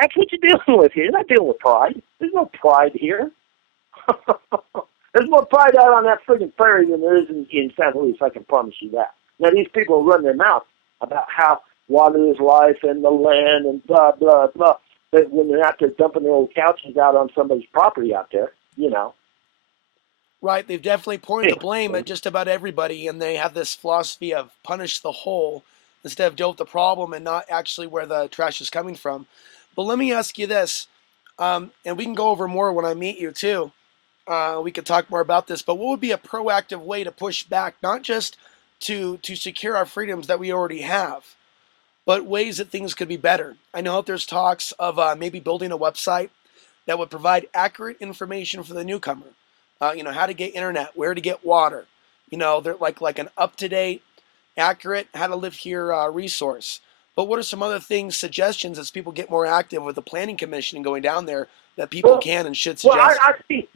That's what you're dealing with here. You're not dealing with pride. There's no pride here. There's more pride out on that friggin' prairie than there is in San Luis, I can promise you that. Now, these people run their mouth about how water is life and the land and blah, blah, blah. But when they're out there dumping their old couches out on somebody's property out there, you know. Right, they've definitely pointed the blame at just about everybody, and they have this philosophy of punish the whole instead of deal with the problem and not actually where the trash is coming from. But let me ask you this, and we can go over more when I meet you too. We could talk more about this, but what would be a proactive way to push back, not just to secure our freedoms that we already have, but ways that things could be better? I know that there's talks of maybe building a website that would provide accurate information for the newcomer. How to get internet, where to get water. They're like an up-to-date, accurate, how to live here resource. But what are some other things, suggestions, as people get more active with the planning commission and going down there that people can and should suggest? Well, I see.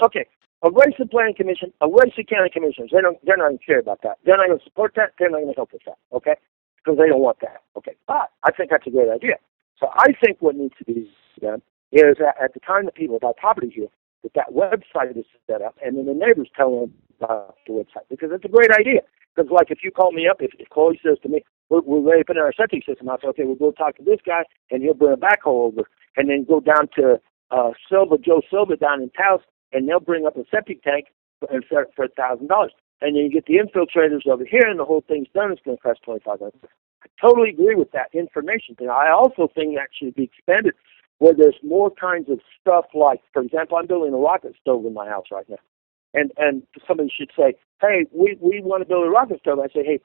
Okay, a racist planning commission, a racist county commissioners, they're not going to care about that. They're not going to support that. They're not going to help with that, okay? Because they don't want that, okay? But I think that's a great idea. So I think what needs to be done is at the time that people buy property here, that website is set up, and then the neighbors tell them about the website, because it's a great idea. Because, like, if you call me up, if Chloe says to me, we're ready to put in our septic system, I'll say, okay, we'll go talk to this guy, and he'll bring a backhoe over, and then go down to Joe Silva down in Taos, and they'll bring up a septic tank for $1,000. And then you get the infiltrators over here, and the whole thing's done. It's going to cost $2,500. I totally agree with that information thing. I also think that should be expanded where there's more kinds of stuff like, for example, I'm building a rocket stove in my house right now. And somebody should say, hey, we want to build a rocket stove. I say, hey,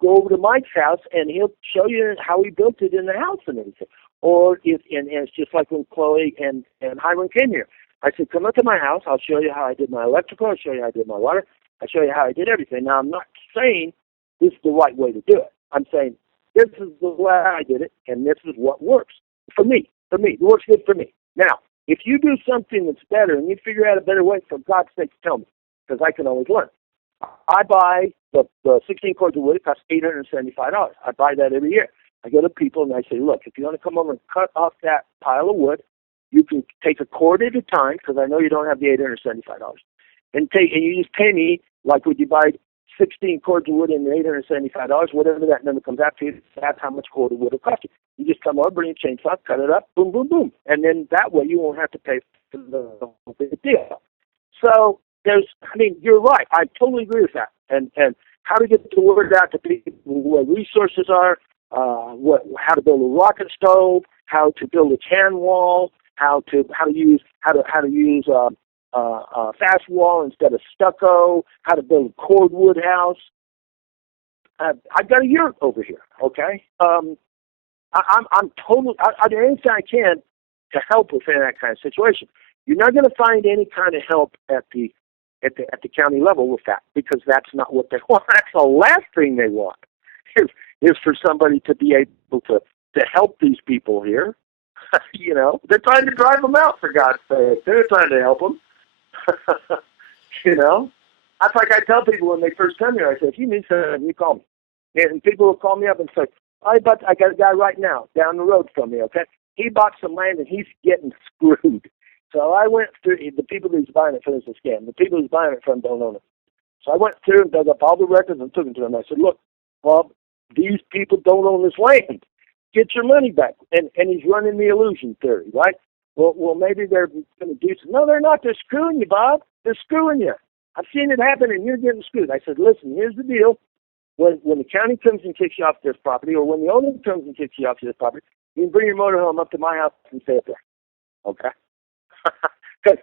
go over to Mike's house, and he'll show you how he built it in the house and everything. Or and it's just like when Chloe and Hiram came here. I said, come up to my house. I'll show you how I did my electrical. I'll show you how I did my water. I'll show you how I did everything. Now, I'm not saying this is the right way to do it. I'm saying this is the way I did it, and this is what works for me. It works good for me. Now, if you do something that's better and you figure out a better way, for God's sake, tell me, because I can always learn. I buy the 16 cords of wood. It costs $875. I buy that every year. I go to people and I say, look, if you want to come over and cut off that pile of wood, you can take a cord at a time, because I know you don't have the $875. And you just pay me like would you buy 16 cords of wood and $875, whatever that number comes out to you, that's how much cord of wood will cost you. You just come over, bring a chainsaw, cut it up, boom, boom, boom. And then that way you won't have to pay for the whole big deal. So you're right. I totally agree with that. And how to get the word out to people where resources are, how to build a rocket stove, how to build a can wall, how to use fast wall instead of stucco, how to build a cordwood house. I've got a yurt over here, okay? I'm totally, I do anything I can to help within that kind of situation. You're not going to find any kind of help at the county level with that, because that's not what they want. That's the last thing they want is for somebody to be able to help these people here. They're trying to drive them out, for God's sake. They're trying to help them. That's like I tell people when they first come here, I say, if you need something, you call me. And people will call me up and say, I got a guy right now down the road from me, okay? He bought some land and he's getting screwed. So I went through, the people who's buying it from, it's a scam. The people who's buying it from don't own it. So I went through and dug up all the records and took them to him. I said, look, Bob, these people don't own this land. Get your money back. And he's running the illusion theory, right? Well, maybe they're going to do something. No, they're not. They're screwing you, Bob. They're screwing you. I've seen it happen, and you're getting screwed. I said, listen, here's the deal. When the county comes and kicks you off this property, or when the owner comes and kicks you off this property, you can bring your motorhome up to my house and stay up there. Okay? Because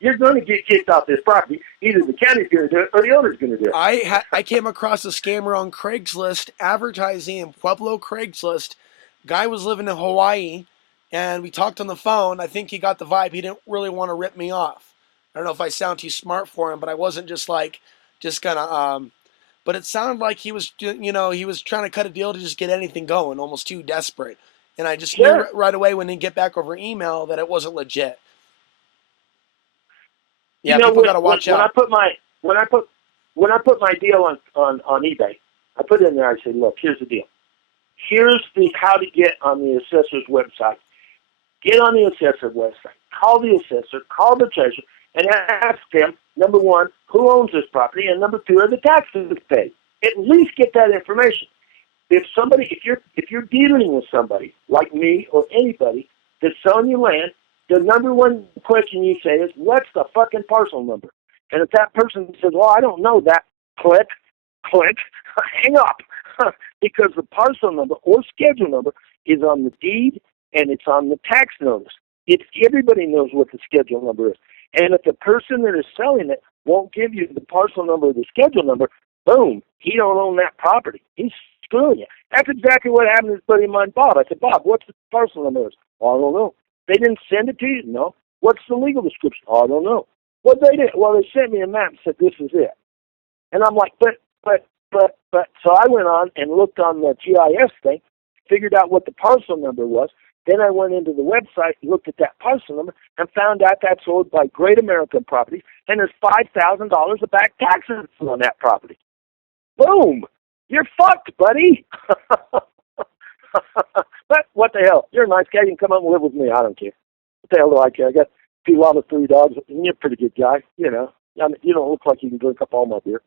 you're going to get kicked off this property. Either the county's going to do it or the owner's going to do it. I came across a scammer on Craigslist advertising in Pueblo Craigslist. Guy was living in Hawaii, and we talked on the phone. I think he got the vibe. He didn't really want to rip me off. I don't know if I sound too smart for him, but I wasn't just gonna. But it sounded like he was, he was trying to cut a deal to just get anything going, almost too desperate. And I just knew right away when he get back over email that it wasn't legit. Yeah, people got to watch out. When I put my deal on eBay, I put it in there. I said, look, here's the deal. Here's how to get on the assessor's website. get on the assessor website, call the assessor, call the treasurer, and ask them, number one, who owns this property, and number two, are the taxes paid? At least get that information. If you're dealing with somebody like me or anybody that's selling you land, the number one question you say is, what's the fucking parcel number? And if that person says, well, I don't know that, click, hang up. Because the parcel number or schedule number is on the deed and it's on the tax notice. Everybody knows what the schedule number is. And if the person that is selling it won't give you the parcel number or the schedule number, boom, he don't own that property. He's screwing you. That's exactly what happened to this buddy of mine, Bob. I said, Bob, what's the parcel number? Oh, I don't know. They didn't send it to you? No. What's the legal description? Oh, I don't know. What they did? Well, they sent me a map and said, this is it. And I'm like, but. So I went on and looked on the GIS thing, figured out what the parcel number was. Then I went into the website, looked at that parcel number, and found out that's owned by Great American Properties, and there's $5,000 of back taxes on that property. Boom! You're fucked, buddy! But what the hell? You're a nice guy. You can come up and live with me. I don't care. What the hell do I care? I got 2 out of 3 dogs, and you're a pretty good guy, you know. I mean, you don't look like you can drink up all my beer.